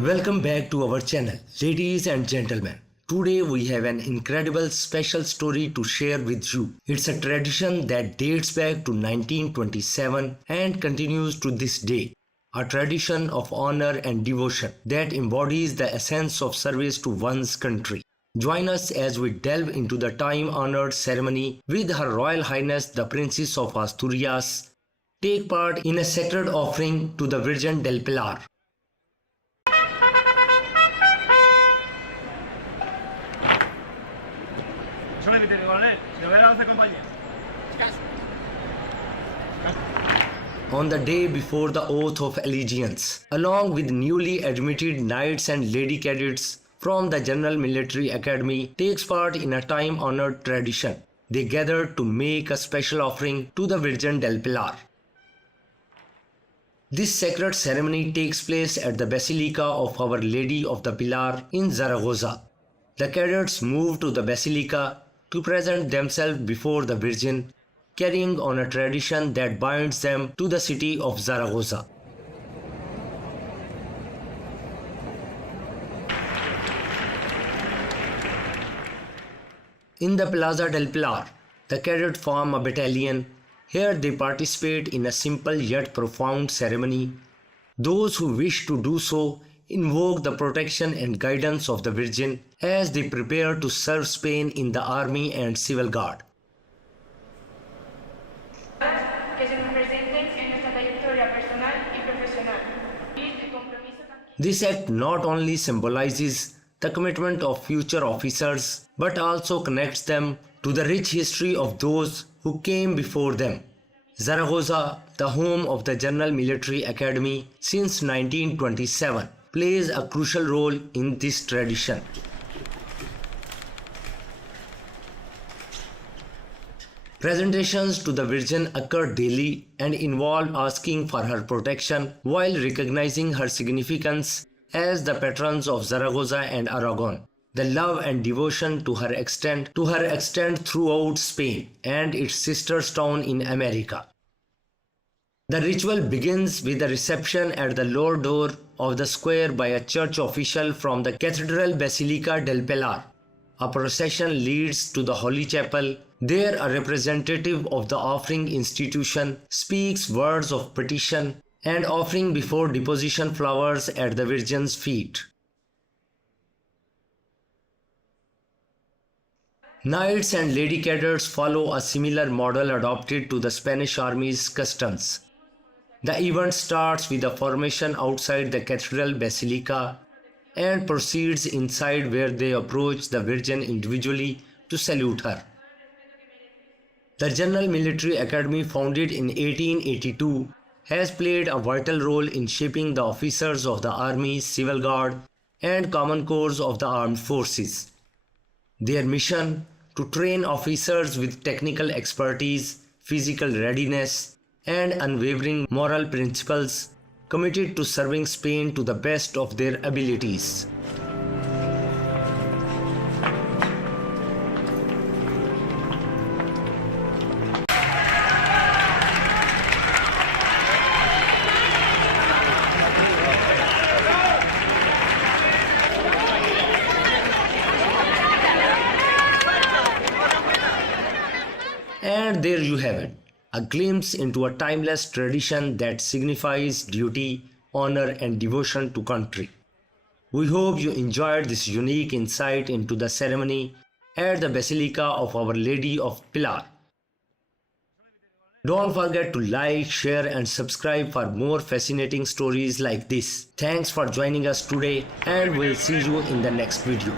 Welcome back to our channel, ladies and gentlemen. Today we have an incredible special story to share with you. It's a tradition that dates back to 1927 and continues to this day. A tradition of honor and devotion that embodies the essence of service to one's country. Join us as we delve into the time-honored ceremony with Her Royal Highness the Princess of Asturias. Take part in a sacred offering to the Virgen del Pilar. On the day before the oath of allegiance, along with newly admitted knights and lady cadets from the General Military Academy, takes part in a time-honored tradition. They gather to make a special offering to the Virgen del Pilar. This sacred ceremony takes place at the Basilica of Our Lady of the Pilar in Zaragoza. The cadets move to the Basilica to present themselves before the Virgin, carrying on a tradition that binds them to the city of Zaragoza. In the Plaza del Pilar, the cadets form a battalion. Here they participate in a simple yet profound ceremony. Those who wish to do so invoke the protection and guidance of the Virgin as they prepare to serve Spain in the army and civil guard. This act not only symbolizes the commitment of future officers but also connects them to the rich history of those who came before them. Zaragoza, the home of the General Military Academy since 1927, plays a crucial role in this tradition. Presentations to the Virgin occur daily and involve asking for her protection while recognizing her significance as the patrons of Zaragoza and Aragon. The love and devotion to her extend throughout Spain and its sister town in America. The ritual begins with a reception at the lower door of the square by a church official from the Cathedral Basilica del Pilar. A procession leads to the Holy Chapel. There, a representative of the offering institution speaks words of petition and offering before deposition flowers at the Virgin's feet. Knights and lady cadets follow a similar model adopted to the Spanish Army's customs. The event starts with a formation outside the Cathedral Basilica and proceeds inside, where they approach the Virgin individually to salute her. The General Military Academy, founded in 1882, has played a vital role in shaping the officers of the Army, Civil Guard, and Common Corps of the Armed Forces. Their mission: to train officers with technical expertise, physical readiness, and unwavering moral principles, committed to serving Spain to the best of their abilities. And there you have it, a glimpse into a timeless tradition that signifies duty, honor, and devotion to country. We hope you enjoyed this unique insight into the ceremony at the Basilica of Our Lady of Pilar. Don't forget to like, share, and subscribe for more fascinating stories like this. Thanks for joining us today, and we'll see you in the next video.